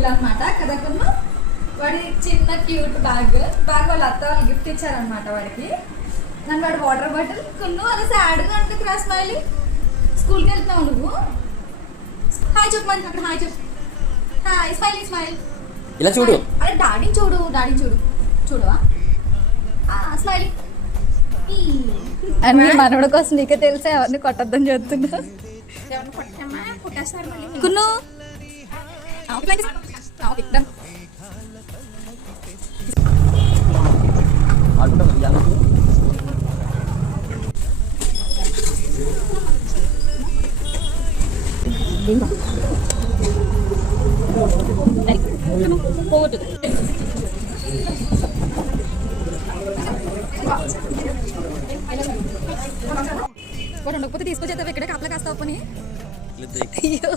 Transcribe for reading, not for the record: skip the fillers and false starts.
School అనమాట కదా కొన్న వాడి చిన్న క్యూట్ బ్యాగ్ వాళ్ళ అత్త వాళ్ళు గిఫ్ట్ ఇచ్చారనమాట వాడికి. నన్ను వాడు వాటర్ బాటిల్ కొన్ను అలా సాడ్గా అంటే క్రాస్ స్మైలీ. స్కూల్కి వెళ్తున్నావు నువ్వు? హాయ్ చెప్పు మంచి అక్కడ హాయ్ చెప్పు. Hi smiley smile. ఇలా చూడు. అరే డాడీని చూడు చూడవా స్మైలీ. అన్ని మనవడ కోసం నీకే తెలిసే ఎవరిని కొట్టద్దని చెప్తున్నా. కున్ను ఉండకపోతే తీసుకొచ్చేస్తావు ఇక్కడ కాపలా కాస్తావు పని. అయ్యో